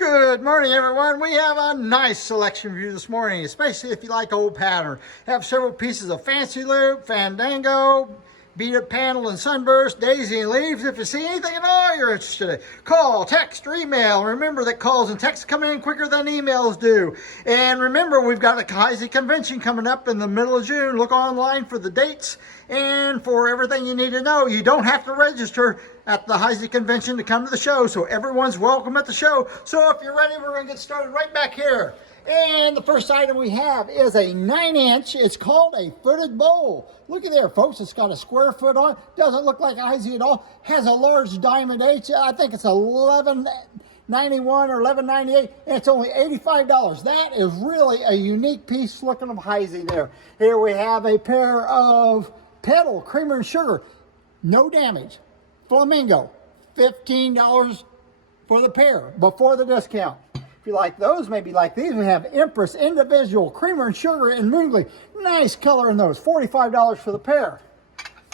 Good morning, everyone. We have a nice selection for you this morning, especially if you like old pattern. Have several pieces of fancy loop, fandango, beat-up panel and sunburst, daisy and leaves. If you see anything at all you're interested in, call, text, or email. Remember that calls and texts come in quicker than emails do. And remember, we've got a Heisey convention coming up in the middle of June. Look online for the dates and for everything you need to know. You don't have to register at the Heisey convention to come to the show, so everyone's welcome at the show. So if you're ready, we're going to get started right back here. And the first item we have is a 9-inch. It's called a footed bowl. Look at there, folks. It's got a square foot on it. Doesn't look like Heisey at all. Has a large diamond H. I think it's $11.91 or $11.98, and it's only $85. That is really a unique piece looking of Heisey there. Here we have a pair of pedal creamer and sugar. No damage. Flamingo, $15 for the pair before the discount. If you like those, maybe like these, we have Empress Individual Creamer and Sugar and Moongly. Nice color in those, $45 for the pair.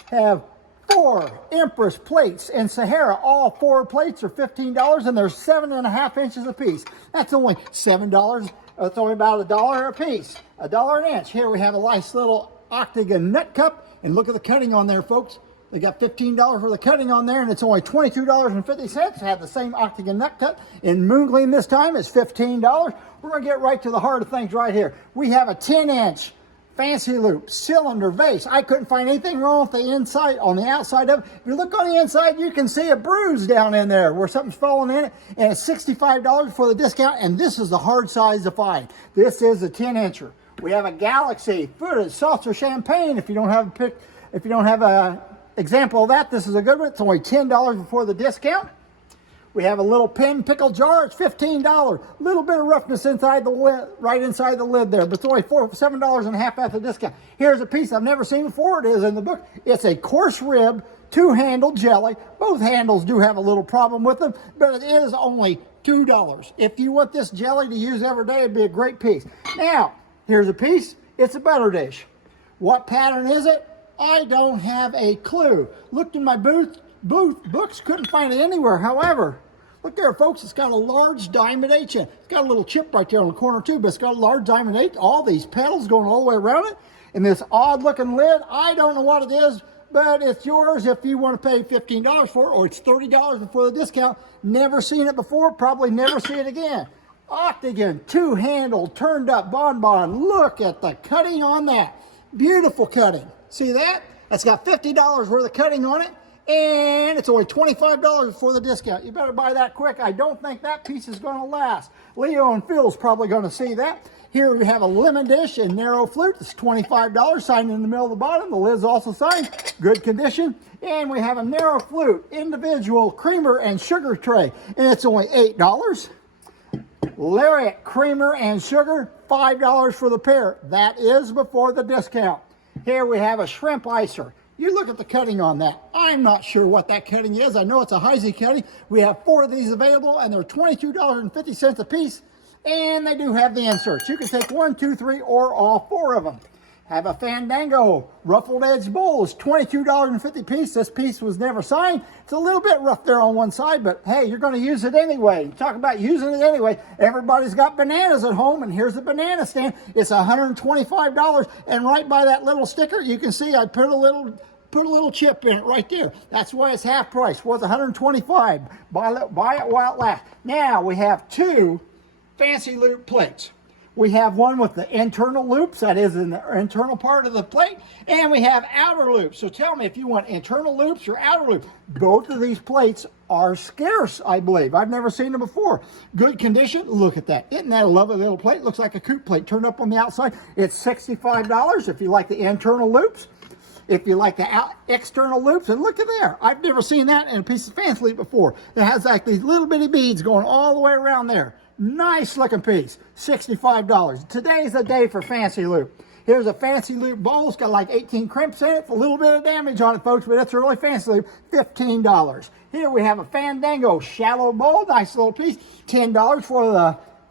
Have 4 Empress plates in Sahara. All 4 plates are $15 and they're 7.5 inches a piece. That's only $7. That's only about $1 a piece, $1 an inch. Here we have a nice little octagon nut cup, and look at the cutting on there, folks. They got $15 for the cutting on there, and it's only $22.50. Have the same octagon nut cut in Moongleam this time. It's $15. We're going to get right to the heart of things right here. We have a 10-inch fancy loop cylinder vase. I couldn't find anything wrong with the inside, on the outside of it. If you look on the inside, you can see a bruise down in there where something's fallen in it, and it's $65 for the discount, and this is the hard size to find. This is a 10-incher. We have a Galaxy footed Salsa champagne. If you don't have a example of that, this is a good one. It's only $10 before the discount. We have a little pin pickle jar. It's $15. A little bit of roughness inside the lid, right inside the lid there, but it's only $7.50 after the discount. Here's a piece I've never seen before. It is in the book. It's a coarse rib, 2-handled jelly. Both handles do have a little problem with them, but it is only $2. If you want this jelly to use every day, it'd be a great piece. Now, here's a piece. It's a butter dish. What pattern is it? I don't have a clue. Looked in my books, couldn't find it anywhere. However, look there, folks, it's got a large diamond H in it. It's got a little chip right there on the corner too, but it's got a large diamond H. All these petals going all the way around it. And this odd looking lid, I don't know what it is, but it's yours if you want to pay $15 for it, or it's $30 before the discount. Never seen it before, probably never see it again. Octagon, 2-handled, turned up bonbon. Look at the cutting on that. Beautiful cutting. See that? That's got $50 worth of cutting on it, and it's only $25 before the discount. You better buy that quick. I don't think that piece is going to last. Leo and Phil's probably going to see that. Here we have a lemon dish and narrow flute. It's $25, signed in the middle of the bottom. The lid's also signed, good condition. And we have a narrow flute, individual creamer and sugar tray, and it's only $8. Lariat creamer and sugar, $5 for the pair. That is before the discount. Here we have a shrimp icer. You look at the cutting on that. I'm not sure what that cutting is. I know it's a Heisey cutting. We have 4 of these available, and they're $22.50 a piece. And they do have the inserts. You can take 1, 2, 3, or all 4 of them. Have a Fandango ruffled edge bowl. It's $22.50 a piece. This piece was never signed. It's a little bit rough there on one side, but hey, you're going to use it anyway. Talk about using it anyway. Everybody's got bananas at home, and here's the banana stand. It's $125, and right by that little sticker, you can see I put a little chip in it right there. That's why it's half price, worth $125. Buy it while it lasts. Now we have 2 fancy loop plates. We have one with the internal loops, that is in the internal part of the plate, and we have outer loops. So tell me if you want internal loops or outer loops. Both of these plates are scarce, I believe. I've never seen them before. Good condition. Look at that. Isn't that a lovely little plate? Looks like a coupe plate turned up on the outside. It's $65 if you like the internal loops. If you like the external loops, and look at there. I've never seen that in a piece of fancy loop before. It has like these little bitty beads going all the way around there. Nice looking piece, $65. Today's the day for fancy loop. Here's a fancy loop bowl. It's got like 18 crimps in it. It's a little bit of damage on it, folks, but it's a really fancy loop, $15. Here we have a Fandango shallow bowl, nice little piece, $10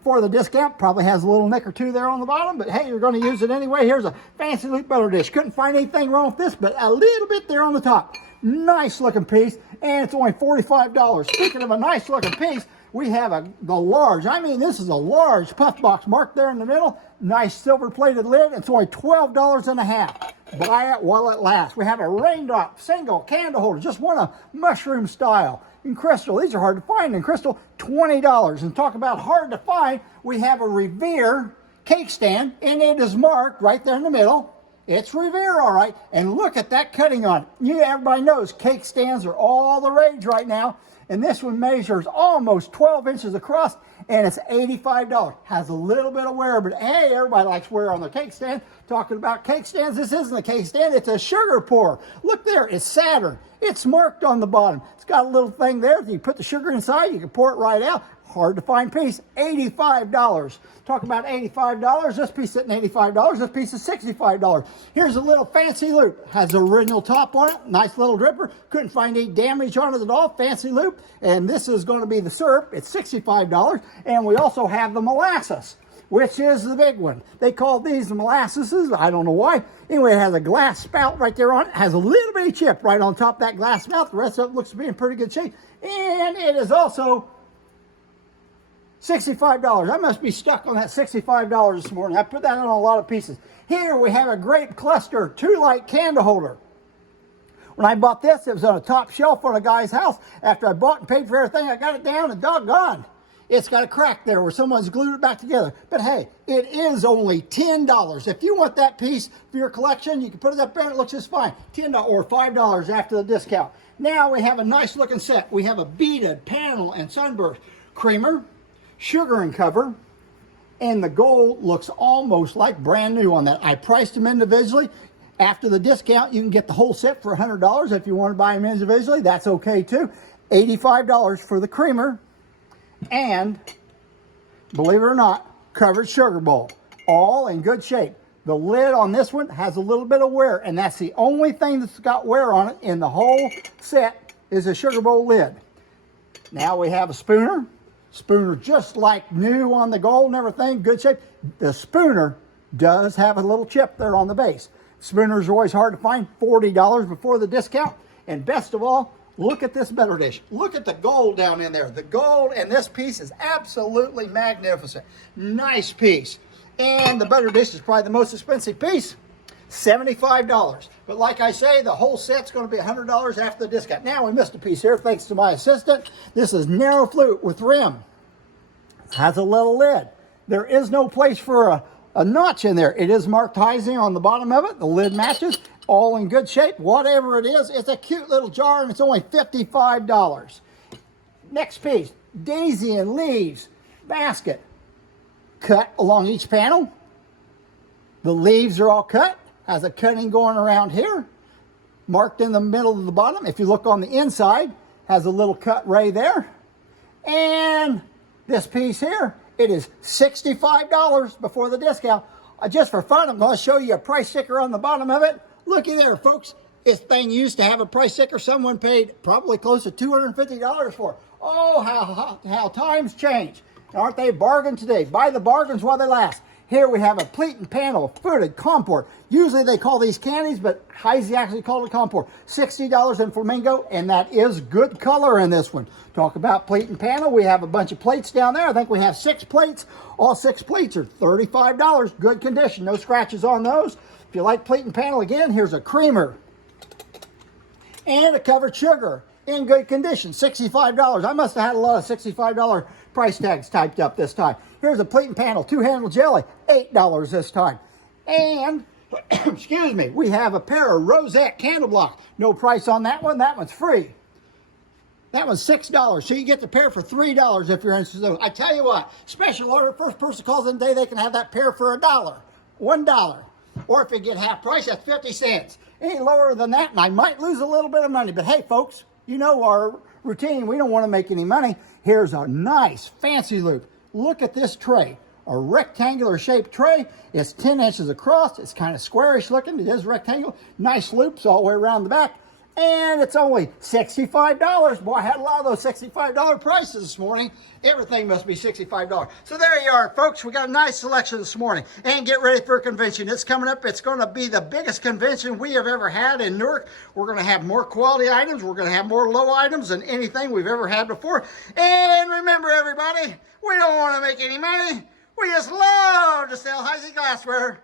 for the discount. Probably has a little nick or two there on the bottom, but hey, you're going to use it anyway. Here's a fancy loop butter dish. Couldn't find anything wrong with this, but a little bit there on the top. Nice looking piece, and it's only $45. Speaking of a nice looking piece, We have the large, I mean, this is a large puff box marked there in the middle. Nice silver plated lid. It's only $12 and a half. Buy it while it lasts. We have a Raindrop single candle holder, just one of mushroom style. In crystal, these are hard to find in crystal, $20. And talk about hard to find, we have a Revere cake stand, and it is marked right there in the middle. It's Revere, all right. And look at that cutting on it. Everybody knows cake stands are all the rage right now. And this one measures almost 12 inches across, and it's $85. Has a little bit of wear, but hey, everybody likes wear on the cake stand. Talking about cake stands, this isn't a cake stand, it's a sugar pour. Look there, it's Saturn. It's marked on the bottom. It's got a little thing there. If you put the sugar inside, you can pour it right out. Hard to find piece, $85. Talk about $85. This piece isn't $85. This piece is $65. Here's a little fancy loop. Has the original top on it. Nice little dripper. Couldn't find any damage on it at all. Fancy loop. And this is going to be the syrup. It's $65. And we also have the molasses, which is the big one. They call these the molasses. I don't know why. Anyway, it has a glass spout right there on it. Has a little bitty chip right on top of that glass spout. The rest of it looks to be in pretty good shape. And it is also $65. I must be stuck on that $65 this morning. I put that on a lot of pieces. Here we have a grape cluster 2-light candle holder. When I bought this, it was on a top shelf on a guy's house. After I bought and paid for everything, I got it down and doggone. It's got a crack there where someone's glued it back together. But hey, it is only $10. If you want that piece for your collection, you can put it up there and it looks just fine. $10 or $5 after the discount. Now we have a nice looking set. We have a beaded panel and sunburst creamer, sugar and cover, and the gold looks almost like brand new on that. I priced them individually. After the discount, you can get the whole set for $100. If you want to buy them individually, that's okay too. $85 for the creamer, and believe it or not, covered sugar bowl, all in good shape. The lid on this one has a little bit of wear, and that's the only thing that's got wear on it in the whole set is a sugar bowl lid. Now we have a spooner. Spooner just like new on the gold and everything, good shape. The spooner does have a little chip there on the base. Spooners are always hard to find, $40 before the discount. And best of all, look at this butter dish. Look at the gold down in there. The gold and this piece is absolutely magnificent. Nice piece. And the butter dish is probably the most expensive piece, $75. But like I say, the whole set's going to be $100 after the discount. Now we missed a piece here thanks to my assistant. This is narrow flute with rim. Has a little lid. There is no place for a notch in there. It is marked Heisey on the bottom of it. The lid matches. All in good shape. Whatever it is, it's a cute little jar and it's only $55. Next piece, daisy and leaves basket. Cut along each panel. The leaves are all cut. Has a cutting going around here. Marked in the middle of the bottom. If you look on the inside, has a little cut ray there. And this piece here, it is $65 before the discount. Just for fun, I'm going to show you a price sticker on the bottom of it. Looky there, folks. This thing used to have a price sticker. Someone paid probably close to $250 for. Oh, how times change. Aren't they a bargain today? Buy the bargains while they last. Here we have a pleat and panel footed comport. Usually they call these candies, but Heisey actually called it comport. $60 in flamingo, and that is good color in this one. Talk about pleat and panel. We have a bunch of plates down there. I think we have 6 plates. All 6 plates are $35. Good condition. No scratches on those. If you like pleat and panel, again, here's a creamer. And a covered sugar in good condition, $65. I must have had a lot of $65 price tags typed up this time. Here's a pleat and panel, 2-handle jelly, $8 this time. And, excuse me, we have a pair of rosette candle blocks. No price on that one. That one's free. That one's $6. So you get the pair for $3 if you're interested. I tell you what, special order, first person calls in today, they can have that pair for $1. $1. Or if you get half price, that's 50 cents. Any lower than that, and I might lose a little bit of money. But hey, folks, you know our routine. We don't want to make any money. Here's a nice, fancy loop. Look at this tray. A rectangular shaped tray. It's 10 inches across. It's kind of squarish looking. It is rectangular. Nice loops all the way around the back. And it's only $65. Boy, I had a lot of those $65 prices this morning. Everything must be $65. So there you are, folks. We got a nice selection this morning. And get ready for a convention. It's coming up. It's going to be the biggest convention we have ever had in Newark. We're going to have more quality items. We're going to have more low items than anything we've ever had before. And remember, everybody, We don't want to make any money. We just love to sell Heisey glassware.